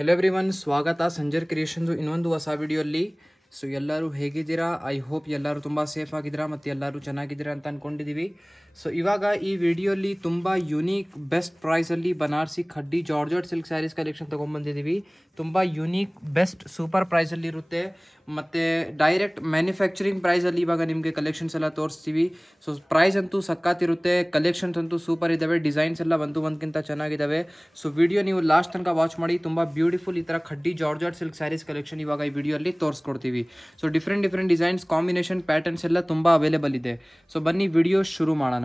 Hello everyone, ಸ್ವಾಗತ ಸಂಜರ್ ಕ್ರಿಯೇಷನ್ದು ಇನ್ನೊಂದು ಹೊಸ ವಿಡಿಯೋಲ್ಲಿ. ಸೊ ಎಲ್ಲರೂ ಹೇಗಿದ್ದೀರಾ? ಐ ಹೋಪ್ ಎಲ್ಲರೂ ತುಂಬ ಸೇಫ್ ಆಗಿದ್ದೀರಾ ಮತ್ತು ಎಲ್ಲರೂ ಚೆನ್ನಾಗಿದ್ದೀರಾ ಅಂತ ಅಂದ್ಕೊಂಡಿದ್ದೀವಿ. ಸೊ ಇವಾಗ ಈ ವಿಡಿಯೋಲಿ ತುಂಬ ಯುನೀಕ್ ಬೆಸ್ಟ್ ಪ್ರೈಸಲ್ಲಿ Banarasi khaddi georgette silk sarees collection ತೊಗೊಂಡ್ಬಂದಿದ್ದೀವಿ. ತುಂಬ ಯುನೀಕ್ ಬೆಸ್ಟ್ ಸೂಪರ್ ಪ್ರೈಸಲ್ಲಿ ಇರುತ್ತೆ ಮತ್ತು ಡೈರೆಕ್ಟ್ ಮ್ಯಾನುಫ್ಯಾಕ್ಚರಿಂಗ್ ಪ್ರೈಸಲ್ಲಿ ಇವಾಗ ನಿಮಗೆ ಕಲೆಕ್ಷನ್ಸ್ ಎಲ್ಲ ತೋರಿಸ್ತೀವಿ. ಸೊ ಪ್ರೈಸ್ ಅಂತೂ ಸಕ್ಕತ್ತಿರುತ್ತೆ, ಕಲೆಕ್ಷನ್ಸ್ ಅಂತೂ ಸೂಪರ್ ಇದ್ದಾವೆ, ಡಿಸೈನ್ಸ್ ಎಲ್ಲ ಒಂದಕ್ಕಿಂತ ಚೆನ್ನಾಗಿದ್ದಾವೆ. ಸೊ ವಿಡಿಯೋ ನೀವು ಲಾಸ್ಟ್ ತನಕ ವಾಚ್ ಮಾಡಿ. ತುಂಬ ಬ್ಯೂಟಿಫುಲ್ ಈ ಥರ khaddi georgette silk sarees collection ಇವಾಗ ಈ ವಿಡಿಯೋಲ್ಲಿ ತೋರಿಸ್ಕೊಡ್ತೀವಿ. So different designs, combination, patterns ಎಲ್ಲ ತುಂಬ ಅವೈಲೇಬಲ್ ಇದೆ. ಸೊ ಬನ್ನಿ ವಿಡಿಯೋ ಶುರು ಮಾಡೋಣ.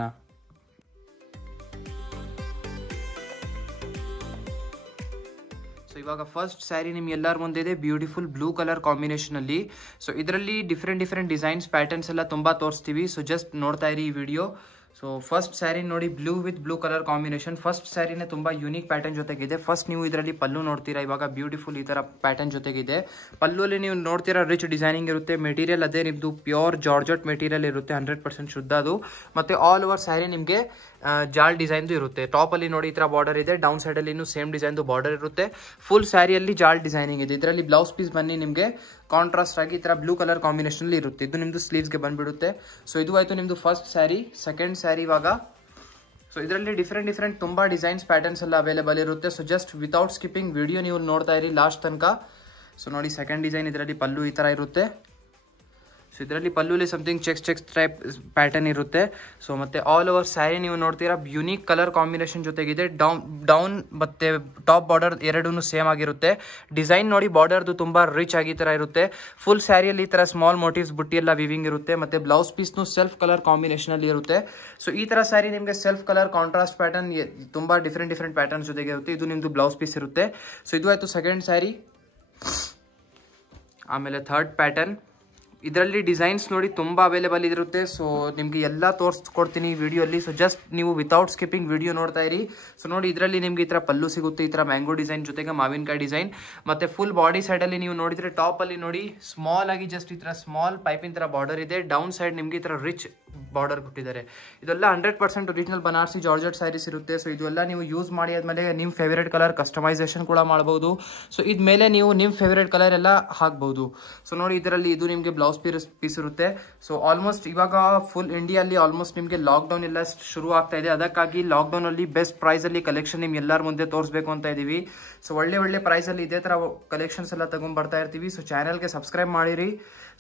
ಸೊ ಇವಾಗ ಫಸ್ಟ್ ಸ್ಯಾರಿ ನಿಮ್ಗೆ ಎಲ್ಲರ ಮುಂದೆ ಇದೆ, ಬ್ಯೂಟಿಫುಲ್ ಬ್ಲೂ ಕಲರ್ ಕಾಂಬಿನೇಷನ್ ಅಲ್ಲಿ. ಸೊ ಇದರಲ್ಲಿ ಡಿಫ್ರೆಂಟ್ ಡಿಸೈನ್ಸ್, ಪ್ಯಾಟರ್ನ್ಸ್ ಎಲ್ಲ ತುಂಬಾ ತೋರಿಸ್ತೀವಿ. ಸೊ ಜಸ್ಟ್ ನೋಡ್ತಾ ಇರಿ ಈ ವಿಡಿಯೋ. ಸೊ ಫಸ್ಟ್ ಸ್ಯಾರಿ ನೋಡಿ, blue with blue colour combination. First ಸ್ಯಾರಿನೇ ತುಂಬ ಯೂನಿಕ್ ಪ್ಯಾಟರ್ನ್ ಜೊತೆಗಿದೆ. ಫಸ್ಟ್ ನೀವು ಇದರಲ್ಲಿ ಪಲ್ಲು ನೋಡ್ತೀರಾ, ಇವಾಗ ಬ್ಯೂಟಿಫುಲ್ ಈ ಥರ ಪ್ಯಾಟರ್ನ್ ಜೊತೆಗಿದೆ. ಪಲ್ಲುವಲ್ಲಿ ನೀವು ನೋಡ್ತೀರಾ ರಿಚ್ ಡಿಸೈನಿಂಗ್ ಇರುತ್ತೆ. ಮೆಟೀರಿಯಲ್ ಅದೇ ನಿಮ್ಮದು ಪ್ಯೂರ್ ಜಾರ್ಜೆಟ್ ಮೆಟೀರಿಯಲ್ ಇರುತ್ತೆ, 100% ಶುದ್ಧ ಅದು. ಮತ್ತು ಆಲ್ ಓವರ್ ಸ್ಯಾರಿ ನಿಮಗೆ ಜಾಲ್ ಡಿಸೈನ್ದು ಇರುತ್ತೆ. ಟಾಪಲ್ಲಿ ನೋಡಿ ಈ ಥರ ಬಾರ್ಡರ್ ಇದೆ, ಡೌನ್ ಸೈಡಲ್ಲಿ ಸೇಮ್ ಡಿಸೈನ್ದು ಬಾರ್ಡರ್ ಇರುತ್ತೆ. ಫುಲ್ ಸ್ಯಾರಿಯಲ್ಲಿ ಜಾಲ್ ಡಿಸೈನಿಂಗ್ ಇದೆ. ಇದರಲ್ಲಿ ಬ್ಲೌಸ್ ಪೀಸ್ ಬನ್ನಿ ನಿಮಗೆ ಕಾಂಟ್ರಾಸ್ಟ್ ಆಗಿ ಈ ಥರ ಬ್ಲೂ ಕಲರ್ ಕಾಂಬಿನೇಷನಲ್ಲಿ ಇರುತ್ತೆ. ಇದು ನಿಮ್ಮದು ಸ್ಲೀವ್ಸ್ಗೆ ಬಂದುಬಿಡುತ್ತೆ. ಸೊ ಇದು ಆಯಿತು ನಿಮ್ಮದು ಫಸ್ಟ್ ಸ್ಯಾರಿ. ಸೆಕೆಂಡ್ ಸ್ಯಾರಿ ಇವಾಗ. ಸೊ ಇದರಲ್ಲಿ ಡಿಫ್ರೆಂಟ್ ತುಂಬ ಡಿಸೈನ್ಸ್, ಪ್ಯಾಟರ್ನ್ಸ್ ಎಲ್ಲ ಅವೈಲೇಬಲ್ ಇರುತ್ತೆ. So just without skipping video ನೀವು ನೋಡ್ತಾ ಇರಿ ಲಾಸ್ಟ್ ತನಕ. ಸೊ ನೋಡಿ ಸೆಕೆಂಡ್ ಡಿಸೈನ್, ಇದರಲ್ಲಿ ಪಲ್ಲು ಈ ಥರ ಇರುತ್ತೆ. ಸೊ ಇದರಲ್ಲಿ ಪಲ್ಲುಲಿ ಸಮಥಿಂಗ್ ಚೆಕ್ಸ್ ಟೈಪ್ ಪ್ಯಾಟರ್ನ್ ಇರುತ್ತೆ. ಸೊ ಮತ್ತೆ ಆಲ್ ಓವರ್ ಸ್ಯಾರಿ ನೀವು ನೋಡ್ತೀರಾ ಯುನೀಕ್ ಕಲರ್ ಕಾಂಬಿನೇಷನ್ ಜೊತೆಗಿದೆ. ಡೌನ್ ಮತ್ತೆ ಟಾಪ್ ಬಾರ್ಡರ್ ಎರಡೂ ಸೇಮ್ ಆಗಿರುತ್ತೆ. ಡಿಸೈನ್ ನೋಡಿ, ಬಾರ್ಡರ್ದು ತುಂಬ ರಿಚ್ ಆಗಿ ಈ ಥರ ಇರುತ್ತೆ. ಫುಲ್ ಸ್ಯಾರಿಯಲ್ಲಿ ಈ ಥರ ಸ್ಮಾಲ್ ಮೋಟಿವ್ಸ್ ಬುಟ್ಟಿ ಎಲ್ಲ ವಿವಿಂಗ್ ಇರುತ್ತೆ. ಮತ್ತೆ ಬ್ಲೌಸ್ ಪೀಸ್ನು ಸೆಲ್ಫ್ ಕಲರ್ ಕಾಂಬಿನೇಷನಲ್ಲಿ ಇರುತ್ತೆ. ಸೊ ಈ ಥರ ಸ್ಯಾರಿ ನಿಮಗೆ ಸೆಲ್ಫ್ ಕಲರ್ ಕಾಂಟ್ರಾಸ್ಟ್ ಪ್ಯಾಟರ್ನ್ ತುಂಬ ಡಿಫ್ರೆಂಟ್ ಪ್ಯಾಟರ್ನ್ಸ್ ಜೊತೆಗೆ ಇರುತ್ತೆ. ಇದು ನಿಮ್ಮದು ಬ್ಲೌಸ್ ಪೀಸ್ ಇರುತ್ತೆ. ಸೊ ಇದು ಆಯಿತು ಸೆಕೆಂಡ್ ಸ್ಯಾರಿ. ಆಮೇಲೆ ಥರ್ಡ್ ಪ್ಯಾಟರ್ನ್. ಇದರಲ್ಲಿ ಡಿಸೈನ್ಸ್ ನೋಡಿ ತುಂಬ ಅವೈಲೇಬಲ್ ಇರುತ್ತೆ. ಸೊ ನಿಮಗೆ ಎಲ್ಲ ತೋರಿಸ್ಕೊಡ್ತೀನಿ ಈ ವಿಡಿಯೋಲಿ. ಸೊ ಜಸ್ಟ್ ನೀವು ವಿತೌಟ್ ಸ್ಕಿಪ್ಪಿಂಗ್ ವಿಡಿಯೋ ನೋಡ್ತಾ ಇರಿ. ಸೊ ನೋಡಿ ಇದರಲ್ಲಿ ನಿಮಗೆ ಈ ಥರ ಪಲ್ಲು ಸಿಗುತ್ತೆ, ಈ ಥರ ಮ್ಯಾಂಗೋ ಡಿಸೈನ್ ಜೊತೆಗೆ ಮಾವಿನಕಾಯಿ ಡಿಸೈನ್. ಮತ್ತು ಫುಲ್ ಬಾಡಿ ಸೈಡಲ್ಲಿ ನೀವು ನೋಡಿದರೆ ಟಾಪಲ್ಲಿ ನೋಡಿ ಸ್ಮಾಲ್ ಆಗಿ ಜಸ್ಟ್ ಈ ಥರ ಸ್ಮಾಲ್ ಪೈಪಿನ ಥರ ಬಾರ್ಡರ್ ಇದೆ. ಡೌನ್ ಸೈಡ್ ನಿಮಗೆ ಈ ಥರ ರಿಚ್ ಬಾರ್ಡರ್ ಕೊಟ್ಟಿದ್ದಾರೆ. ಇದೆಲ್ಲ 100% ಒರಿಜಿನಲ್ ಬನಾರಸಿ ಜಾರ್ಜೆಟ್ ಸ್ಯಾರೀಸ್ ಇರುತ್ತೆ. ಸೊ ಇದೆಲ್ಲ ನೀವು ಯೂಸ್ ಮಾಡಿ ಆದಮೇಲೆ ನಿಮ್ಮ ಫೇವ್ರೇಟ್ ಕಲರ್ ಕಸ್ಟಮೈಸೇಷನ್ ಕೂಡ ಮಾಡ್ಬೋದು. ಸೊ ಇದ್ಮೇಲೆ ನೀವು ನಿಮ್ಮ ಫೇವ್ರೇಟ್ ಕಲರ್ ಎಲ್ಲ ಹಾಕ್ಬೋದು. ಸೊ ನೋಡಿ ಇದರಲ್ಲಿ ಇದು ನಿಮಗೆ ಬ್ಲೌಸ್ ಪೀಸ್ ಇರುತ್ತೆ. ಸೊ ಆಲ್ಮೋಸ್ಟ್ ಇವಾಗ ಫುಲ್ ಇಂಡಿಯಲ್ಲಿ ಆಲ್ಮೋಸ್ಟ್ ನಿಮಗೆ ಲಾಕ್ಡೌನ್ ಎಲ್ಲ ಶುರು ಆಗ್ತಾ ಇದೆ. ಅದಕ್ಕಾಗಿ ಲಾಕ್ಡೌನ್ ಅಲ್ಲಿ ಬೆಸ್ಟ್ ಪ್ರೈಸ್ ಅಲ್ಲಿ ಕಲೆಕ್ಷನ್ ನಿಮ್ಗೆ ಎಲ್ಲರ ಮುಂದೆ ತೋರಿಸಬೇಕು ಅಂತ ಇದೀವಿ. ಸೊ ಒಳ್ಳೆ ಪ್ರೈಸ್ ಅಲ್ಲಿ ಇದೇ ತರ ಕಲೆಕ್ಷನ್ಸ್ ಎಲ್ಲ ತಗೊಂಡ್ ಬರ್ತಾ ಇರ್ತೀವಿ. ಸೊ ಚಾನೆಲ್ಗೆ ಸಬ್ಸ್ಕ್ರೈಬ್ ಮಾಡಿರಿ.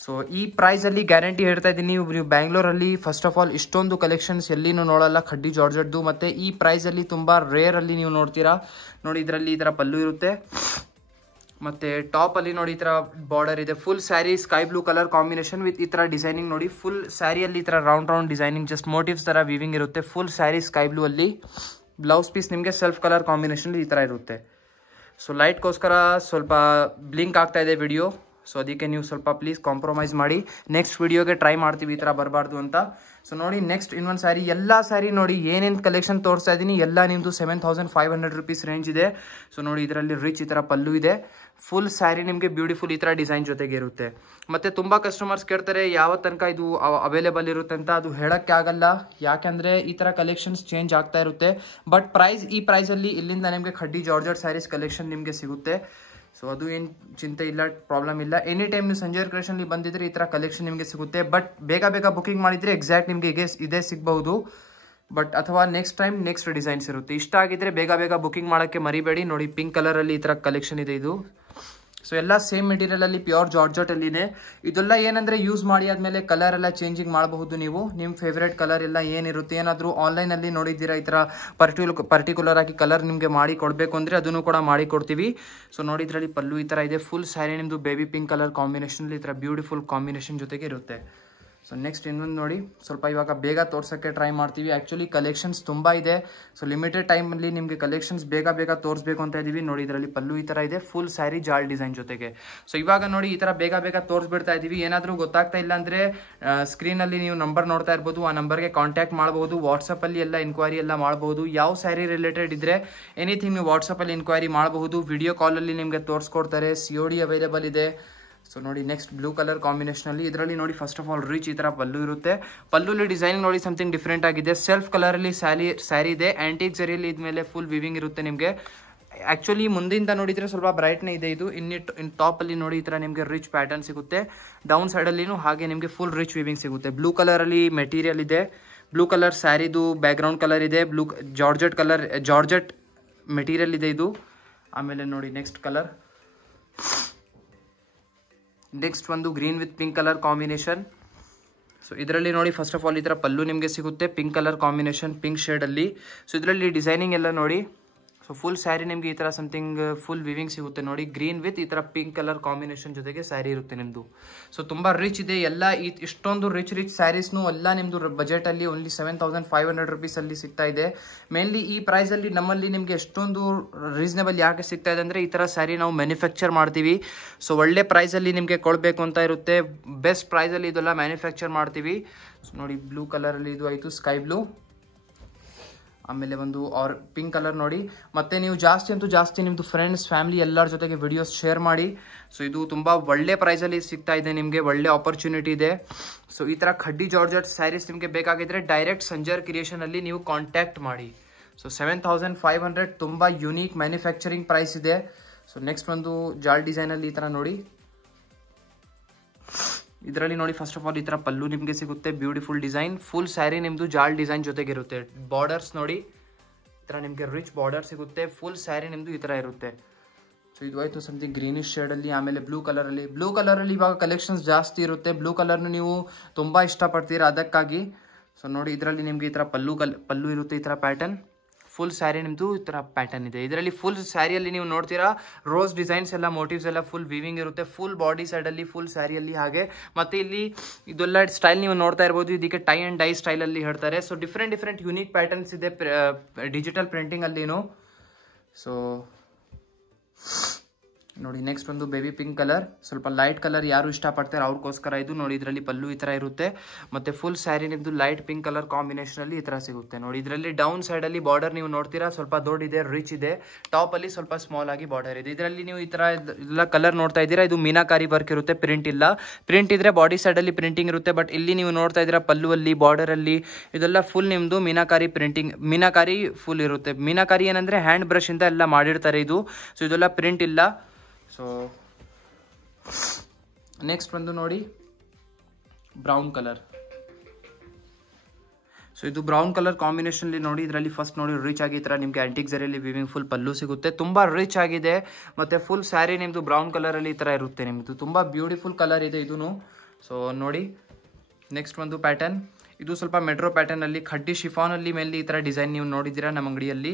ಸೊ ಈ ಪ್ರೈಸ್ ಅಲ್ಲಿ ಗ್ಯಾರಂಟಿ ಹೇಳ್ತಾ ಇದ್ದೀನಿ, ನೀವು ಬ್ಯಾಂಗ್ಳೂರಲ್ಲಿ ಫಸ್ಟ್ ಆಫ್ ಆಲ್ ಇಷ್ಟೊಂದು ಕಲೆಕ್ಷನ್ಸ್ ಎಲ್ಲಿನೂ ನೋಡಲ್ಲ ಖಡ್ಡಿ ಜಾರ್ಜೆಟ್ದು. ಮತ್ತೆ ಈ ಪ್ರೈಸ್ ಅಲ್ಲಿ ತುಂಬಾ ರೇರ್ ಅಲ್ಲಿ ನೀವು ನೋಡ್ತೀರಾ. ನೋಡಿ ಇದರಲ್ಲಿ ಈ ತರ ಪಲ್ಲು ಇರುತ್ತೆ. ಮತ್ತೆ ಟಾಪ್ ಅಲ್ಲಿ ನೋಡಿ ಈ ತರ ಬಾರ್ಡರ್ ಇದೆ. Full sari sky blue colour combination with ಈ ತರ ಡಿಸೈನಿಂಗ್ ನೋಡಿ. ಫುಲ್ ಸ್ಯಾರಿಯಲ್ಲಿ ಈ ತರ ರೌಂಡ್ ಡಿಸೈನಿಂಗ್, ಜಸ್ಟ್ ಮೋಟಿವ್ಸ್ ತರ ವಿವಿಂಗ್ ಇರುತ್ತೆ. ಫುಲ್ ಸ್ಯಾರಿ ಸ್ಕೈ ಬ್ಲೂ ಅಲ್ಲಿ. ಬ್ಲೌಸ್ ಪೀಸ್ ನಿಮಗೆ ಸೆಲ್ಫ್ ಕಲರ್ ಕಾಂಬಿನೇಷನ್ ಈ ತರ ಇರುತ್ತೆ. ಸೊ ಲೈಟ್ಗೋಸ್ಕರ ಸ್ವಲ್ಪ ಬ್ಲಿಂಕ್ ಆಗ್ತಾ ಇದೆ ವಿಡಿಯೋ. ಸೊ ಅದಕ್ಕೆ ನೀವು ಸ್ವಲ್ಪ ಪ್ಲೀಸ್ ಕಾಂಪ್ರಮೈಸ್ ಮಾಡಿ. ನೆಕ್ಸ್ಟ್ ವಿಡಿಯೋಗೆ ಟ್ರೈ ಮಾಡ್ತೀವಿ ಈ ಥರ ಬರಬಾರ್ದು ಅಂತ. ಸೊ ನೋಡಿ ನೆಕ್ಸ್ಟ್ ಇನ್ನೊಂದು ಸ್ಯಾರಿ. ಎಲ್ಲ ಸ್ಯಾರಿ ನೋಡಿ ಏನೇನು ಕಲೆಕ್ಷನ್ ತೋರಿಸ್ತಾ ಇದ್ದೀನಿ ಎಲ್ಲ ನಿಮ್ಮದು 7500 ರೂಪೀಸ್ ರೇಂಜ್ ಇದೆ. ಸೊ ನೋಡಿ ಇದರಲ್ಲಿ ರಿಚ್ ಈ ಥರ ಪಲ್ಲು ಇದೆ. ಫುಲ್ ಸ್ಯಾರಿ ನಿಮಗೆ ಬ್ಯೂಟಿಫುಲ್ ಈ ಥರ ಡಿಸೈನ್ ಜೊತೆಗೆ ಇರುತ್ತೆ. ಮತ್ತು ತುಂಬ ಕಸ್ಟಮರ್ಸ್ ಕೇಳ್ತಾರೆ ಯಾವ ತನಕ ಇದು ಅವೈಲೇಬಲ್ ಇರುತ್ತೆ ಅಂತ. ಅದು ಹೇಳೋಕ್ಕೆ ಆಗಲ್ಲ, ಯಾಕೆಂದರೆ ಈ ಥರ ಕಲೆಕ್ಷನ್ಸ್ ಚೇಂಜ್ ಆಗ್ತಾ ಇರುತ್ತೆ. ಬಟ್ ಈ ಪ್ರೈಸಲ್ಲಿ ಇಲ್ಲಿಂದ ನಿಮಗೆ ಖಡ್ಡಿ ಜಾರ್ಜೆಟ್ ಸ್ಯಾರೀಸ್ ಕಲೆಕ್ಷನ್ ನಿಮಗೆ ಸಿಗುತ್ತೆ. ಸೊ ಅದು ಏನು ಚಿಂತೆ ಇಲ್ಲ, ಪ್ರಾಬ್ಲಮ್ ಇಲ್ಲ. ಎನಿ ಟೈಮ್ ನೀವು ಸಂಜಯ್ ಕ್ರಿಯೇಷನ್ಲಿ ಬಂದಿದ್ರೆ ಈ ಥರ ಕಲೆಕ್ಷನ್ ನಿಮಗೆ ಸಿಗುತ್ತೆ. ಬಟ್ ಬೇಗ ಬುಕಿಂಗ್ ಮಾಡಿದರೆ ಎಕ್ಸಾಕ್ಟ್ ನಿಮಗೆ ಇದೇ ಸಿಗಬಹುದು. ಬಟ್ ಅಥವಾ ನೆಕ್ಸ್ಟ್ ಟೈಮ್ ನೆಕ್ಸ್ಟ್ ಡಿಸೈನ್ಸ್ ಇರುತ್ತೆ. ಇಷ್ಟ ಆಗಿದ್ರೆ ಬೇಗ ಬುಕಿಂಗ್ ಮಾಡೋಕ್ಕೆ ಮರಿಬೇಡಿ. ನೋಡಿ ಪಿಂಕ್ ಕಲರಲ್ಲಿ ಈ ಥರ ಕಲೆಕ್ಷನ್ ಇದೆ ಇದು. ಸೊ ಎಲ್ಲ ಸೇಮ್ ಮೆಟೀರಿಯಲ್ ಅಲ್ಲಿ ಪ್ಯೂರ್ ಜಾರ್ಜೆಟ್ ಅಲ್ಲಿದೆ. ಇದೆಲ್ಲ ಏನಂದ್ರೆ ಯೂಸ್ ಮಾಡಿ ಆದ್ಮೇಲೆ ಕಲರ್ ಎಲ್ಲ ಚೇಂಜಿಂಗ್ ಮಾಡಬಹುದು. ನೀವು ನಿಮ್ಮ ಫೇವ್ರೇಟ್ ಕಲರ್ ಎಲ್ಲ ಏನಿರುತ್ತೆ, ಏನಾದರೂ ಆನ್ಲೈನ್ ಅಲ್ಲಿ ನೋಡಿದ್ದೀರಾ ಈ ಥರ ಪರ್ಟಿಕ್ಯುಲರ್ ಆಗಿ ಕಲರ್ ನಿಮಗೆ ಮಾಡಿ ಕೊಡಬೇಕು ಅಂದರೆ ಅದನ್ನು ಕೂಡ ಮಾಡಿ ಕೊಡ್ತೀವಿ. ಸೊ ನೋಡಿ ಇದರಲ್ಲಿ ಪಲ್ಲು ಈ ಥರ ಇದೆ. ಫುಲ್ ಸ್ಯಾರಿ ನಿಮ್ಮದು ಬೇಬಿ ಪಿಂಕ್ ಕಲರ್ ಕಾಂಬಿನೇಷನ್ ಈ ಥರ ಬ್ಯೂಟಿಫುಲ್ ಕಾಂಬಿನೇಷನ್ ಜೊತೆಗೆ ಇರುತ್ತೆ. ಸೊ ನೆಕ್ಸ್ಟ್ ಇನ್ನೊಂದು ನೋಡಿ, ಸ್ವಲ್ಪ ಇವಾಗ ಬೇಗ ತೋರ್ಸೋಕ್ಕೆ ಟ್ರೈ ಮಾಡ್ತೀವಿ. ಆ್ಯಕ್ಚುಲಿ ಕಲೆಕ್ಷನ್ಸ್ ತುಂಬ ಇದೆ. ಸೊ ಲಿಮಿಟೆಡ್ ಟೈಮಲ್ಲಿ ನಿಮಗೆ ಕಲೆಕ್ಷನ್ಸ್ ಬೇಗ ತೋರಿಸ್ಬೇಕು ಅಂತ ಇದ್ದೀವಿ. ನೋಡಿ ಇದರಲ್ಲಿ ಪಲ್ಲು ಈ ಥರ ಇದೆ. ಫುಲ್ ಸ್ಯಾರಿ ಜಾಲ್ ಡಿಸೈನ್ ಜೊತೆಗೆ. ಸೊ ಇವಾಗ ನೋಡಿ ಈ ಥರ ಬೇಗ ತೋರಿಸ್ಬಿಡ್ತಾ ಇದ್ದೀವಿ. ಏನಾದರೂ ಗೊತ್ತಾಗ್ತಾ ಇಲ್ಲ ಅಂದರೆ ಸ್ಕ್ರೀನಲ್ಲಿ ನೀವು ನಂಬರ್ ನೋಡ್ತಾ ಇರ್ಬೋದು, ಆ ನಂಬರ್ಗೆ ಕಾಂಟ್ಯಾಕ್ಟ್ ಮಾಡ್ಬೋದು. ವಾಟ್ಸಪ್ಪಲ್ಲಿ ಎಲ್ಲ ಇನ್ಕ್ವೈರಿ ಎಲ್ಲ ಮಾಡ್ಬೋದು. ಯಾವ ಸ್ಯಾರಿ ರಿಲೇಟೆಡ್ ಇದ್ದರೆ ಎನಿಥಿಂಗ್ ನೀವು ವಾಟ್ಸಪ್ಪಲ್ಲಿ ಇನ್ಕ್ವೈರಿ ಮಾಡಬಹುದು. ವಿಡಿಯೋ ಕಾಲಲ್ಲಿ ನಿಮಗೆ ತೋರಿಸ್ಕೊಡ್ತಾರೆ. COD ಅವೈಲೇಬಲ್ ಇದೆ. ಸೊ ನೋಡಿ ನೆಕ್ಸ್ಟ್ ಬ್ಲೂ ಕಲರ್ ಕಾಂಬಿನೇಷನಲ್ಲಿ. ಇದರಲ್ಲಿ ನೋಡಿ ಫಸ್ಟ್ ಆಫ್ ಆಲ್ ರಿಚ್ ಈ ಥರ ಪಲ್ಲು ಇರುತ್ತೆ. ಪಲ್ಲುಲಿ ಡಿಸೈನ್ ನೋಡಿ ಸಮಥಿಂಗ್ ಡಿಫ್ರೆಂಟ್ ಆಗಿದೆ. ಸೆಲ್ಫ್ ಕಲರಲ್ಲಿ ಸ್ಯಾರಿ ಇದೆ. ಆ್ಯಂಟಿಕ್ ಜರಿಯಲ್ಲಿ ಇದ್ಮೇಲೆ ಫುಲ್ ವಿವಿಂಗ್ ಇರುತ್ತೆ ನಿಮಗೆ. ಆ್ಯಕ್ಚುಲಿ ಮುಂದಿಂದ ನೋಡಿದರೆ ಸ್ವಲ್ಪ ಬ್ರೈಟ್ನೇ ಇದೆ ಇದು. ಇನ್ ಟಾಪಲ್ಲಿ ನೋಡಿ ಈ ಥರ ನಿಮಗೆ ರಿಚ್ ಪ್ಯಾಟರ್ನ್ ಸಿಗುತ್ತೆ. ಡೌನ್ ಸೈಡಲ್ಲಿನೂ ಹಾಗೆ ನಿಮಗೆ ಫುಲ್ ರಿಚ್ ವೀವಿಂಗ್ ಸಿಗುತ್ತೆ. ಬ್ಲೂ ಕಲರಲ್ಲಿ ಮೆಟೀರಿಯಲ್ ಇದೆ. ಬ್ಲೂ ಕಲರ್ ಸ್ಯಾರಿದು ಬ್ಯಾಕ್ಗ್ರೌಂಡ್ ಕಲರ್ ಇದೆ. ಜಾರ್ಜೆಟ್ ಮೆಟೀರಿಯಲ್ ಇದೆ ಇದು. ಆಮೇಲೆ ನೋಡಿ ನೆಕ್ಸ್ಟ್ ಕಲರ್, ನೆಕ್ಸ್ಟ್ ಒಂದು green with pink colour combination. So ಇದರಲ್ಲಿ ನೋಡಿ ಫಸ್ಟ್ ಆಫ್ ಆಲ್ ಈ ಥರ ಪಲ್ಲು ನಿಮಗೆ ಸಿಗುತ್ತೆ ಪಿಂಕ್ ಕಲರ್ ಕಾಂಬಿನೇಷನ್, ಪಿಂಕ್ ಶೇಡಲ್ಲಿ. ಸೊ ಇದರಲ್ಲಿ ಡಿಸೈನಿಂಗ್ ಎಲ್ಲ ನೋಡಿ. ಸೊ ಫುಲ್ ಸ್ಯಾರಿ ನಿಮಗೆ ಈ ಥರ ಸಮಥಿಂಗ್ ಫುಲ್ ವಿವಿಂಗ್ ಸಿಗುತ್ತೆ ನೋಡಿ. ಗ್ರೀನ್ ವಿತ್ ಈ ಥರ ಪಿಂಕ್ ಕಲರ್ ಕಾಂಬಿನೇಷನ್ ಜೊತೆಗೆ ಸ್ಯಾರಿ ಇರುತ್ತೆ ನಿಮ್ಮದು. ಸೊ ತುಂಬ ರಿಚ್ ಇದೆ ಎಲ್ಲ. ಇಷ್ಟೊಂದು ರಿಚ್ ಸ್ಯಾರೀಸ್ನು ಎಲ್ಲ ನಿಮ್ಮದು ಬಜೆಟಲ್ಲಿ ಓನ್ಲಿ 7500 ರುಪೀಸಲ್ಲಿ ಸಿಗ್ತಾ ಇದೆ. ಮೇನ್ಲಿ ಈ ಪ್ರೈಸಲ್ಲಿ ನಮ್ಮಲ್ಲಿ ನಿಮಗೆ ಎಷ್ಟೊಂದು ರೀಸನೇಬಲ್ ಯಾಕೆ ಸಿಗ್ತಾ ಇದೆ ಅಂದರೆ ಈ ಥರ ಸ್ಯಾರಿ ನಾವು ಮ್ಯಾನುಫ್ಯಾಕ್ಚರ್ ಮಾಡ್ತೀವಿ. ಸೊ ಒಳ್ಳೆ ಪ್ರೈಸಲ್ಲಿ ನಿಮಗೆ ಕೊಡಬೇಕು ಅಂತ ಇರುತ್ತೆ. ಬೆಸ್ಟ್ ಪ್ರೈಸಲ್ಲಿ ಇದೆಲ್ಲ ಮ್ಯಾನುಫ್ಯಾಕ್ಚರ್ ಮಾಡ್ತೀವಿ. ಸೊ ನೋಡಿ ಬ್ಲೂ ಕಲರಲ್ಲಿ ಇದು ಆಯಿತು, ಸ್ಕೈ ಬ್ಲೂ. ಆಮೇಲೆ ಒಂದು ಪಿಂಕ್ ಕಲರ್ ನೋಡಿ. ಮತ್ತು ನೀವು ಜಾಸ್ತಿ ನಿಮ್ಮದು ಫ್ರೆಂಡ್ಸ್ ಫ್ಯಾಮಿಲಿ ಎಲ್ಲರ ಜೊತೆಗೆ ವಿಡಿಯೋಸ್ ಶೇರ್ ಮಾಡಿ. ಸೊ ಇದು ತುಂಬ ಒಳ್ಳೆ ಪ್ರೈಸಲ್ಲಿ ಸಿಗ್ತಾ ಇದೆ ನಿಮಗೆ, ಒಳ್ಳೆ ಆಪರ್ಚುನಿಟಿ ಇದೆ. ಸೊ ಈ ಥರ ಖಡ್ಡಿ ಜಾರ್ಜೆಟ್ ಸ್ಯಾರೀಸ್ ನಿಮಗೆ ಬೇಕಾಗಿದ್ದರೆ ಡೈರೆಕ್ಟ್ ಸಂಜರ್ ಕ್ರಿಯೇಷನಲ್ಲಿ ನೀವು ಕಾಂಟ್ಯಾಕ್ಟ್ ಮಾಡಿ. ಸೊ 7500 ತುಂಬ ಯುನೀಕ್ ಮ್ಯಾನುಫ್ಯಾಕ್ಚರಿಂಗ್ ಪ್ರೈಸ್ ಇದೆ. ಸೊ ನೆಕ್ಸ್ಟ್ ಒಂದು ಜಾಲ್ ಡಿಸೈನಲ್ಲಿ ಈ ಥರ ನೋಡಿ. ಇದರಲ್ಲಿ ನೋಡಿ ಫಸ್ಟ್ ಆಫ್ ಆಲ್ ಈ ಥರ ಪಲ್ಲು ನಿಮಗೆ ಸಿಗುತ್ತೆ, ಬ್ಯೂಟಿಫುಲ್ ಡಿಸೈನ್. ಫುಲ್ ಸ್ಯಾರಿ ನಿಮ್ಮದು ಜಾಲ್ ಡಿಸೈನ್ ಜೊತೆಗೆ ಇರುತ್ತೆ. ಬಾರ್ಡರ್ಸ್ ನೋಡಿ ಈ ಥರ ನಿಮಗೆ ರಿಚ್ ಬಾರ್ಡರ್ ಸಿಗುತ್ತೆ. ಫುಲ್ ಸ್ಯಾರಿ ನಿಮ್ಮದು ಈ ಥರ ಇರುತ್ತೆ. ಸೊ ಇದು ಆಯಿತು ಸಮಥಿಂಗ್ ಗ್ರೀನಿಶ್ ಶೇಡಲ್ಲಿ. ಆಮೇಲೆ ಬ್ಲೂ ಕಲರಲ್ಲಿ ಇವಾಗ ಕಲೆಕ್ಷನ್ಸ್ ಜಾಸ್ತಿ ಇರುತ್ತೆ. ಬ್ಲೂ ಕಲರ್ನು ನೀವು ತುಂಬ ಇಷ್ಟಪಡ್ತೀರಾ ಅದಕ್ಕಾಗಿ. ಸೊ ನೋಡಿ ಇದರಲ್ಲಿ ನಿಮಗೆ ಈ ಥರ ಪಲ್ಲು ಇರುತ್ತೆ, ಈ ಥರ ಪ್ಯಾಟರ್ನ್. ಫುಲ್ ಸ್ಯಾರಿ ನಿಮ್ಮದು ಈ ಥರ ಪ್ಯಾಟರ್ನ್ ಇದೆ. ಇದರಲ್ಲಿ ಫುಲ್ ಸ್ಯಾರಿಯಲ್ಲಿ ನೀವು ನೋಡ್ತೀರಾ ರೋಸ್ ಡಿಸೈನ್ಸ್ ಎಲ್ಲ, ಮೋಟಿವ್ಸ್ ಎಲ್ಲ ಫುಲ್ ವಿವಿಂಗ್ ಇರುತ್ತೆ. ಫುಲ್ ಬಾಡಿ ಸೈಡಲ್ಲಿ ಫುಲ್ ಸ್ಯಾರಿಯಲ್ಲಿ ಹಾಗೆ. ಮತ್ತು ಇಲ್ಲಿ ಇದೆಲ್ಲ ಸ್ಟೈಲ್ ನೀವು ನೋಡ್ತಾ ಇರ್ಬೋದು. ಇದಕ್ಕೆ ಟೈ ಆ್ಯಂಡ್ ಡೈ ಸ್ಟೈಲಲ್ಲಿ ಹೇಳ್ತಾರೆ. ಸೊ ಡಿಫ್ರೆಂಟ್ ಯುನೀಕ್ ಪ್ಯಾಟರ್ನ್ಸ್ ಇದೆ ಡಿಜಿಟಲ್ ಪ್ರಿಂಟಿಂಗಲ್ಲಿನೂ. ಸೊ ನೋಡಿ ನೆಕ್ಸ್ಟ್ ಒಂದು ಬೇಬಿ ಪಿಂಕ್ ಕಲರ್, ಸ್ವಲ್ಪ ಲೈಟ್ ಕಲರ್ ಯಾರು ಇಷ್ಟಪಡ್ತಾರೆ ಅವ್ರಿಗೋಸ್ಕರ ಇದು. ನೋಡಿ ಇದರಲ್ಲಿ ಪಲ್ಲು ಈ ಥರ ಇರುತ್ತೆ. ಮತ್ತು ಫುಲ್ ಸ್ಯಾರಿ ನಿಮ್ಮದು ಲೈಟ್ ಪಿಂಕ್ ಕಲರ್ ಕಾಂಬಿನೇಷನಲ್ಲಿ ಈ ಥರ ಸಿಗುತ್ತೆ ನೋಡಿ. ಇದರಲ್ಲಿ ಡೌನ್ ಸೈಡಲ್ಲಿ ಬಾರ್ಡರ್ ನೀವು ನೋಡ್ತೀರಾ ಸ್ವಲ್ಪ ದೊಡ್ಡಿದೆ, ರಿಚ್ ಇದೆ. ಟಾಪಲ್ಲಿ ಸ್ವಲ್ಪ ಸ್ಮಾಲ್ ಆಗಿ ಬಾರ್ಡರ್ ಇದೆ. ಇದರಲ್ಲಿ ನೀವು ಈ ಥರ ಎಲ್ಲ ಕಲರ್ ನೋಡ್ತಾ ಇದ್ದೀರಾ. ಇದು ಮೀನಾಕಾರಿ ವರ್ಕ್ ಇರುತ್ತೆ, ಪ್ರಿಂಟ್ ಇಲ್ಲ. ಪ್ರಿಂಟ್ ಇದ್ರೆ ಬಾಡಿ ಸೈಡಲ್ಲಿ ಪ್ರಿಂಟಿಂಗ್ ಇರುತ್ತೆ. ಬಟ್ ಇಲ್ಲಿ ನೀವು ನೋಡ್ತಾ ಇದ್ದೀರಾ ಪಲ್ಲುವಲ್ಲಿ ಬಾರ್ಡರಲ್ಲಿ ಇದೆಲ್ಲ ಫುಲ್ ನಿಮ್ಮದು ಮೀನಾಕಾರಿ ಪ್ರಿಂಟಿಂಗ್, ಮೀನಾಕಾರಿ ಫುಲ್ ಇರುತ್ತೆ. ಮೀನಾಕಾರಿ ಏನಂದರೆ ಹ್ಯಾಂಡ್ ಬ್ರಷಿಂದ ಎಲ್ಲ ಮಾಡಿರ್ತಾರೆ ಇದು. ಸೊ ಇದೆಲ್ಲ ಪ್ರಿಂಟ್ ಇಲ್ಲ. ಸೊ ನೆಕ್ಸ್ಟ್ ಒಂದು ನೋಡಿ ಬ್ರೌನ್ ಕಲರ್. ಸೊ ಇದು ಬ್ರೌನ್ ಕಲರ್ ಕಾಂಬಿನೇಷನ್ಲಿ ನೋಡಿ. ಇದರಲ್ಲಿ ಫಸ್ಟ್ ನೋಡಿ ರಿಚ್ ಆಗಿ ಈ ಥರ ನಿಮಗೆ ಆಂಟಿಕ್ ಜರಿಯಲ್ಲಿ ವಿವಿಂಗ್ ಫುಲ್ ಪಲ್ಲು ಸಿಗುತ್ತೆ. ತುಂಬ ರಿಚ್ ಆಗಿದೆ. ಮತ್ತು ಫುಲ್ ಸ್ಯಾರಿ ನಿಮ್ಮದು ಬ್ರೌನ್ ಕಲರಲ್ಲಿ ಈ ಥರ ಇರುತ್ತೆ ನಿಮ್ಮದು. ತುಂಬ ಬ್ಯೂಟಿಫುಲ್ ಕಲರ್ ಇದೆ ಇದೂ. ಸೊ ನೋಡಿ ನೆಕ್ಸ್ಟ್ ಒಂದು ಪ್ಯಾಟರ್ನ್. ಇದು ಸ್ವಲ್ಪ ಮೆಟ್ರೋ ಪ್ಯಾಟರ್ನಲ್ಲಿ ಖಡ್ಡಿ ಶಿಫಾನಲ್ಲಿ ಮೇಲೆ ಈ ಥರ ಡಿಸೈನ್ ನೀವು ನೋಡಿದ್ದೀರಾ ನಮ್ಮ ಅಂಗಡಿಯಲ್ಲಿ.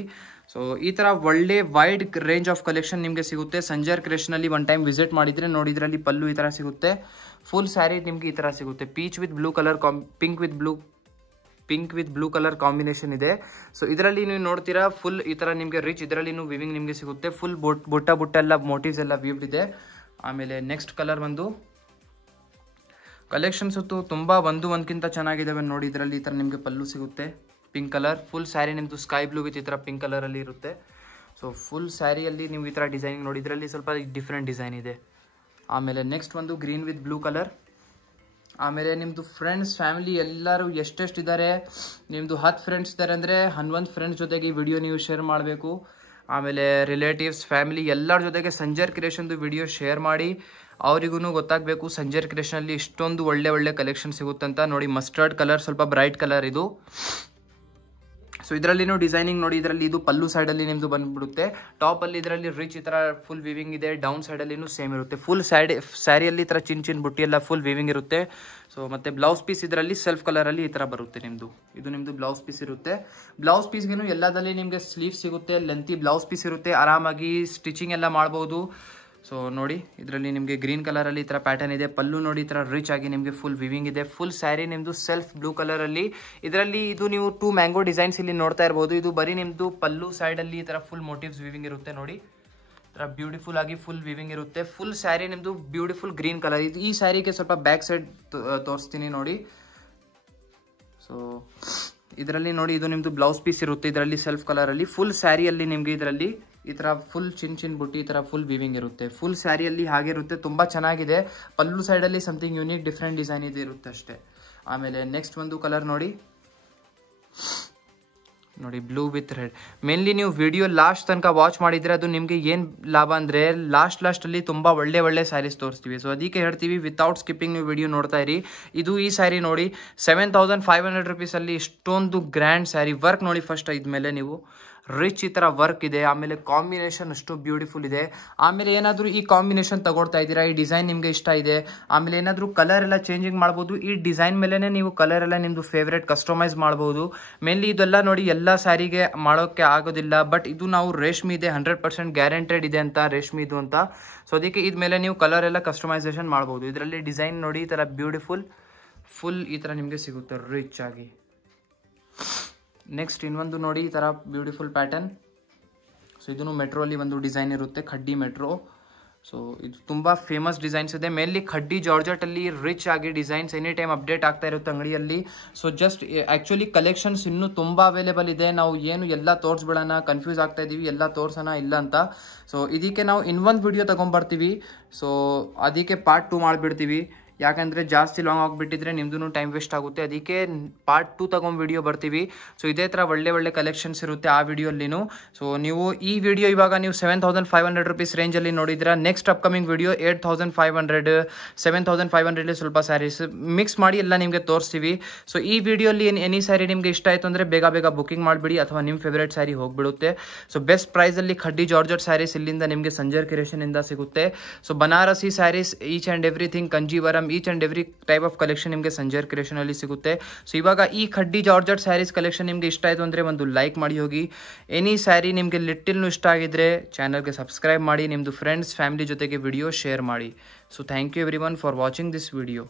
ಸೊ ಈ ಥರ ಒಳ್ಳೆ ವೈಡ್ ರೇಂಜ್ ಆಫ್ ಕಲೆಕ್ಷನ್ ನಿಮಗೆ ಸಿಗುತ್ತೆ. ಸಂಜರ್ ಕ್ರಿಯೇಷನಲ್ಲಿ ಒನ್ ಟೈಮ್ ವಿಸಿಟ್ ಮಾಡಿದರೆ ನೋಡಿ ಇದರಲ್ಲಿ ಪಲ್ಲು ಈ ಥರ ಸಿಗುತ್ತೆ. ಫುಲ್ ಸ್ಯಾರಿ ನಿಮಗೆ ಈ ಥರ ಸಿಗುತ್ತೆ. Peach with blue colour pink with blue colour combination ಇದೆ. ಸೊ ಇದರಲ್ಲಿ ನೀವು ನೋಡ್ತೀರಾ ಫುಲ್ ಈ ಥರ ನಿಮಗೆ ರಿಚ್ ಇದರಲ್ಲಿ ವಿವಿಂಗ್ ನಿಮಗೆ ಸಿಗುತ್ತೆ. ಫುಲ್ ಬುಟ್ಟ ಎಲ್ಲ ಮೋಟಿವ್ಸ್ ಎಲ್ಲ ವೀವ್ಡ್ ಇದೆ. ಆಮೇಲೆ ನೆಕ್ಸ್ಟ್ ಕಲರ್ ಬಂದು ಕಲೆಕ್ಷನ್ಸ್ ತುಂಬ ಒಂದಕ್ಕಿಂತ ಚೆನ್ನಾಗಿದ್ದಾವೆ ನೋಡಿ. ಇದರಲ್ಲಿ ಈ ಥರ ನಿಮಗೆ ಪಲ್ಲು ಸಿಗುತ್ತೆ ಪಿಂಕ್ ಕಲರ್. ಫುಲ್ ಸ್ಯಾರಿ ನಿಮ್ಮದು ಸ್ಕೈ ಬ್ಲೂ ವಿತ್ ಈ ಥರ ಪಿಂಕ್ ಕಲರಲ್ಲಿ ಇರುತ್ತೆ. ಸೊ ಫುಲ್ ಸ್ಯಾರಿಯಲ್ಲಿ ನೀವು ಈ ಥರ ಡಿಸೈನಿಂಗ್ ನೋಡಿ. ಇದರಲ್ಲಿ ಸ್ವಲ್ಪ ಡಿಫ್ರೆಂಟ್ ಡಿಸೈನ್ ಇದೆ. ಆಮೇಲೆ ನೆಕ್ಸ್ಟ್ ಒಂದು ಗ್ರೀನ್ ವಿತ್ ಬ್ಲೂ ಕಲರ್. ಆಮೇಲೆ ನಿಮ್ಮದು ಫ್ರೆಂಡ್ಸ್ ಫ್ಯಾಮಿಲಿ ಎಲ್ಲರೂ ಎಷ್ಟೆಷ್ಟಿದ್ದಾರೆ, ನಿಮ್ಮದು 10 ಫ್ರೆಂಡ್ಸ್ ಇದ್ದಾರೆ ಅಂದರೆ 11 ಫ್ರೆಂಡ್ಸ್ ಜೊತೆಗೆ ಈ ವಿಡಿಯೋ ನೀವು ಶೇರ್ ಮಾಡಬೇಕು. ಆಮೇಲೆ ರಿಲೇಟಿವ್ಸ್ ಫ್ಯಾಮಿಲಿ ಎಲ್ಲರ ಜೊತೆಗೆ ಸಂಜರ್ ಕ್ರಿಯೇಷನ್ದು ವಿಡಿಯೋ ಶೇರ್ ಮಾಡಿ. ಅವರಿಗೂ ಗೊತ್ತಾಗಬೇಕು ಸಂಜರ್ ಕ್ರಿಯೇಷನಲ್ಲಿ ಇಷ್ಟೊಂದು ಒಳ್ಳೆ ಕಲೆಕ್ಷನ್ ಸಿಗುತ್ತಂತ ನೋಡಿ. ಮಸ್ಟರ್ಡ್ ಕಲರ್ ಸ್ವಲ್ಪ ಬ್ರೈಟ್ ಕಲರ್ ಇದು. ಸೊ ಇದರಲ್ಲಿನೂ ಡಿಸೈನಿಂಗ್ ನೋಡಿ. ಇದರಲ್ಲಿ ಇದು ಪಲ್ಲು ಸೈಡಲ್ಲಿ ನಿಮ್ಮದು ಬಂದುಬಿಡುತ್ತೆ. ಟಾಪಲ್ಲಿ ಇದರಲ್ಲಿ ರಿಚ್ ಈ ಥರ ಫುಲ್ ವಿವಿಂಗ್ ಇದೆ. ಡೌನ್ ಸೈಡಲ್ಲಿನೂ ಸೇಮ್ ಇರುತ್ತೆ. ಫುಲ್ ಸ್ಯಾರಿಯಲ್ಲಿ ಈ ಥರ ಚಿನ್ನ ಬುಟ್ಟಿ ಎಲ್ಲ ಫುಲ್ ವಿವಿಂಗ್ ಇರುತ್ತೆ. ಸೊ ಮತ್ತು ಬ್ಲೌಸ್ ಪೀಸ್ ಇದರಲ್ಲಿ ಸೆಲ್ಫ್ ಕಲರಲ್ಲಿ ಈ ಥರ ಬರುತ್ತೆ ನಿಮ್ಮದು. ಇದು ನಿಮ್ಮದು ಬ್ಲೌಸ್ ಪೀಸ್ ಇರುತ್ತೆ. ಬ್ಲೌಸ್ ಪೀಸ್ಗೂ ಎಲ್ಲದಲ್ಲಿ ನಿಮಗೆ ಸ್ಲೀವ್ ಸಿಗುತ್ತೆ. ಲೆಂತಿ ಬ್ಲೌಸ್ ಪೀಸ್ ಇರುತ್ತೆ. ಆರಾಮಾಗಿ ಸ್ಟಿಚಿಂಗ್ ಎಲ್ಲ ಮಾಡ್ಬೋದು. ಸೊ ನೋಡಿ ಇದರಲ್ಲಿ ನಿಮಗೆ ಗ್ರೀನ್ ಕಲರಲ್ಲಿ ಈ ಥರ ಪ್ಯಾಟರ್ನ್ ಇದೆ. ಪಲ್ಲು ನೋಡಿ ಈ ಥರ ರಿಚ್ ಆಗಿ ನಿಮಗೆ ಫುಲ್ ವಿವಿಂಗ್ ಇದೆ. ಫುಲ್ ಸ್ಯಾರಿ ನಿಮ್ಮದು ಸೆಲ್ಫ್ ಬ್ಲೂ ಕಲರಲ್ಲಿ. ಇದರಲ್ಲಿ ಇದು ನೀವು 2 ಮ್ಯಾಂಗೋ ಡಿಸೈನ್ಸ್ ಇಲ್ಲಿ ನೋಡ್ತಾ ಇರ್ಬೋದು. ಇದು ಬರೀ ನಿಮ್ಮದು ಪಲ್ಲು ಸೈಡಲ್ಲಿ ಈ ಥರ ಫುಲ್ ಮೋಟಿವ್ಸ್ ವಿವಿಂಗ್ ಇರುತ್ತೆ ನೋಡಿ. ಈ ಥರ ಬ್ಯೂಟಿಫುಲ್ ಆಗಿ ಫುಲ್ ವಿವಿಂಗ್ ಇರುತ್ತೆ. ಫುಲ್ ಸ್ಯಾರಿ ನಿಮ್ಮದು ಬ್ಯೂಟಿಫುಲ್ ಗ್ರೀನ್ ಕಲರ್. ಇದು ಈ ಸ್ಯಾರಿಗೆ ಸ್ವಲ್ಪ ಬ್ಯಾಕ್ ಸೈಡ್ ತೋರಿಸ್ತೀನಿ ನೋಡಿ. ಸೊ ಇದರಲ್ಲಿ ನೋಡಿ ಇದು ನಿಮ್ಮದು ಬ್ಲೌಸ್ ಪೀಸ್ ಇರುತ್ತೆ. ಇದರಲ್ಲಿ ಸೆಲ್ಫ್ ಕಲರಲ್ಲಿ ಫುಲ್ ಸ್ಯಾರಿಯಲ್ಲಿ ನಿಮಗೆ ಇದರಲ್ಲಿ ಈ ಥರ ಫುಲ್ ಚಿನ್ ಬುಟ್ಟಿ ಈ ಥರ ಫುಲ್ ವಿವಿಂಗ್ ಇರುತ್ತೆ. ಫುಲ್ ಸ್ಯಾರಿಯಲ್ಲಿ ಹಾಗೆ ಇರುತ್ತೆ. ತುಂಬ ಚೆನ್ನಾಗಿದೆ. ಪಲ್ಲು ಸೈಡಲ್ಲಿ ಸಮಥಿಂಗ್ ಯೂನಿಕ್ ಡಿಫ್ರೆಂಟ್ ಡಿಸೈನ್ ಇದು ಇರುತ್ತೆ ಅಷ್ಟೇ. ಆಮೇಲೆ ನೆಕ್ಸ್ಟ್ ಒಂದು ಕಲರ್ ನೋಡಿ. ನೋಡಿ ಬ್ಲೂ ವಿತ್ ರೆಡ್. ಮೇನ್ಲಿ ನೀವು ವಿಡಿಯೋ ಲಾಸ್ಟ್ ತನಕ ವಾಚ್ ಮಾಡಿದರೆ ಅದು ನಿಮಗೆ ಏನು ಲಾಭ ಅಂದರೆ ಲಾಸ್ಟಲ್ಲಿ ತುಂಬ ಒಳ್ಳೆ ಸ್ಯಾರೀಸ್ ತೋರಿಸ್ತೀವಿ. ಸೊ ಅದಕ್ಕೆ ಹೇಳ್ತೀವಿ ವಿತೌಟ್ ಸ್ಕಿಪ್ಪಿಂಗ್ ನೀವು ವಿಡಿಯೋ ನೋಡ್ತಾ ಇರಿ. ಇದು ಈ ಸ್ಯಾರಿ ನೋಡಿ 7500 rupeesಲ್ಲಿ ಇಷ್ಟೊಂದು ಗ್ರ್ಯಾಂಡ್ ಸ್ಯಾರಿ. ವರ್ಕ್ ನೋಡಿ ಫಸ್ಟ್ ಇದ್ಮೇಲೆ ನೀವು ರಿಚ್ ಈ ಥರ ವರ್ಕ್ ಇದೆ. ಆಮೇಲೆ ಕಾಂಬಿನೇಷನ್ ಅಷ್ಟು ಬ್ಯೂಟಿಫುಲ್ ಇದೆ. ಆಮೇಲೆ ಏನಾದರೂ ಈ ಕಾಂಬಿನೇಷನ್ ತಗೊಳ್ತಾ ಇದ್ದೀರಾ, ಈ ಡಿಸೈನ್ ನಿಮಗೆ ಇಷ್ಟ ಇದೆ, ಆಮೇಲೆ ಏನಾದರೂ ಕಲರ್ ಎಲ್ಲ ಚೇಂಜಿಂಗ್ ಮಾಡ್ಬೋದು. ಈ ಡಿಸೈನ್ ಮೇಲೇ ನೀವು ಕಲರ್ ಎಲ್ಲ ನಿಮ್ಮದು ಫೇವ್ರೇಟ್ ಕಸ್ಟಮೈಸ್ ಮಾಡ್ಬೋದು. ಮೇನ್ಲಿ ಇದೆಲ್ಲ ನೋಡಿ ಎಲ್ಲ ಸ್ಯಾರಿಗೆ ಮಾಡೋಕ್ಕೆ ಆಗೋದಿಲ್ಲ, ಬಟ್ ಇದು ನಾವು ರೇಷ್ಮೆ ಇದೆ 100% ಗ್ಯಾರಂಟೆಡ್ ಇದೆ ಅಂತ ರೇಷ್ಮೆ ಇದು ಅಂತ. ಸೊ ಅದಕ್ಕೆ ಇದ್ಮೇಲೆ ನೀವು ಕಲರ್ ಎಲ್ಲ ಕಸ್ಟಮೈಸೇಷನ್ ಮಾಡ್ಬೋದು. ಇದರಲ್ಲಿ ಡಿಸೈನ್ ನೋಡಿ ಈ ಥರ ಬ್ಯೂಟಿಫುಲ್ ಫುಲ್ ಈ ಥರ ನಿಮಗೆ ಸಿಗುತ್ತೆ ರಿಚ್ ಆಗಿ. ನೆಕ್ಸ್ಟ್ ಇನ್ನೊಂದು ನೋಡಿ ಈ ಥರ ಬ್ಯೂಟಿಫುಲ್ ಪ್ಯಾಟರ್ನ್. ಸೊ ಇದನ್ನು ಮೆಟ್ರೋಲಿ ಒಂದು ಡಿಸೈನ್ ಇರುತ್ತೆ, ಖಡ್ಡಿ ಮೆಟ್ರೋ. ಸೊ ಇದು ತುಂಬ ಫೇಮಸ್ ಡಿಸೈನ್ಸ್ ಇದೆ. ಮೇನ್ಲಿ ಖಡ್ಡಿ ಜಾರ್ಜೆಟಲ್ಲಿ ರಿಚ್ ಆಗಿ ಡಿಸೈನ್ಸ್ ಎನಿ ಟೈಮ್ ಅಪ್ಡೇಟ್ ಆಗ್ತಾ ಇರುತ್ತೆ ಅಂಗಡಿಯಲ್ಲಿ. ಸೊ ಜಸ್ಟ್ ಆ್ಯಕ್ಚುಲಿ ಕಲೆಕ್ಷನ್ಸ್ ಇನ್ನೂ ತುಂಬ ಅವೈಲೇಬಲ್ ಇದೆ. ನಾವು ಏನು ಎಲ್ಲ ತೋರಿಸ್ಬಿಡೋಣ, ಕನ್ಫ್ಯೂಸ್ ಆಗ್ತಾ ಇದ್ದೀವಿ, ಎಲ್ಲ ತೋರ್ಸೋಣ ಇಲ್ಲ ಅಂತ. ಸೊ ಇದಕ್ಕೆ ನಾವು ಇನ್ನೊಂದು ವಿಡಿಯೋ ತೊಗೊಂಬರ್ತೀವಿ. ಸೊ ಅದಕ್ಕೆ ಪಾರ್ಟ್ 2 ಮಾಡಿಬಿಡ್ತೀವಿ. ಯಾಕಂದರೆ ಜಾಸ್ತಿ ಲಾಂಗ್ ಆಗಿಬಿಟ್ಟಿದ್ರೆ ನಿಮ್ಮದು ಟೈಮ್ ವೇಸ್ಟ್ ಆಗುತ್ತೆ. ಅದಕ್ಕೆ ಪಾರ್ಟ್ 2 ತಗೊಂಡು ವಿಡಿಯೋ ಬರ್ತೀವಿ. ಸೊ ಇದೇ ಥರ ಒಳ್ಳೆ ಕಲೆಕ್ಷನ್ಸ್ ಇರುತ್ತೆ ಆ ವಿಡಿಯೋಲ್ಲಿನೂ. ಸೊ ನೀವು ಈ ವಿಡಿಯೋ ಇವಾಗ ನೀವು 7500 rupees ರೇಂಜಲ್ಲಿ ನೋಡಿದ್ರೆ, ನೆಕ್ಸ್ಟ್ ಅಪ್ಕಮಿಂಗ್ ವಿಡಿಯೋ 8500 7500 ಸ್ವಲ್ಪ ಸ್ಯಾರೀಸ್ ಮಿಕ್ಸ್ ಮಾಡಿ ಎಲ್ಲ ನಿಮಗೆ ತೋರಿಸ್ತೀವಿ. ಸೊ ಈ ವಿಡಿಯೋಲಿ ಎನಿ ಸ್ಯಾರಿ ನಿಮಗೆ ಇಷ್ಟ ಆಯಿತು ಅಂದರೆ ಬೇಗ ಬುಕಿಂಗ್ ಮಾಡಿಬಿಡಿ, ಅಥವಾ ನಿಮ್ಮ ಫೇವ್ರೇಟ್ ಸ್ಯಾರಿ ಹೋಗಿಬಿಡುತ್ತೆ. ಸೊ ಬೆಸ್ಟ್ ಪ್ರೈಸಲ್ಲಿ ಖಡ್ಡಿ ಜಾರ್ಜೆಟ್ ಸ್ಯಾರೀಸ್ ಇಲ್ಲಿಂದ ನಿಮಗೆ ಸಂಜರ್ ಕ್ರಿಯೇಷನಿಂದ ಸಿಗುತ್ತೆ. So Banarasi sarees each and everything, Kanjeevaram each and every type of collection ನಿಮಗೆ ಸಂಜರ್ ಕ್ರಿಯೇಷನಲ್ಲಿ ಸಿಗುತ್ತೆ. ಸೊ ಇವಾಗ ಈ ಖಡ್ಡಿ ಜಾರ್ಜೆಟ್ ಸ್ಯಾರೀಸ್ ಕಲೆಕ್ಷನ್ ನಿಮಗೆ ಇಷ್ಟ ಆಯಿತು ಅಂದರೆ ಒಂದು ಲೈಕ್ ಮಾಡಿ ಹೋಗಿ. ಎನಿ ಸ್ಯಾರಿ ನಿಮಗೆ ಲಿಟ್ಟಿಲ್ನು ಇಷ್ಟ ಆಗಿದ್ರೆ ಚಾನಲ್ಗೆ ಸಬ್ಸ್ಕ್ರೈಬ್ ಮಾಡಿ, ನಿಮ್ಮದು ಫ್ರೆಂಡ್ಸ್ ಫ್ಯಾಮಿಲಿ ಜೊತೆಗೆ ವಿಡಿಯೋ ಶೇರ್ ಮಾಡಿ. So thank you everyone for watching this video.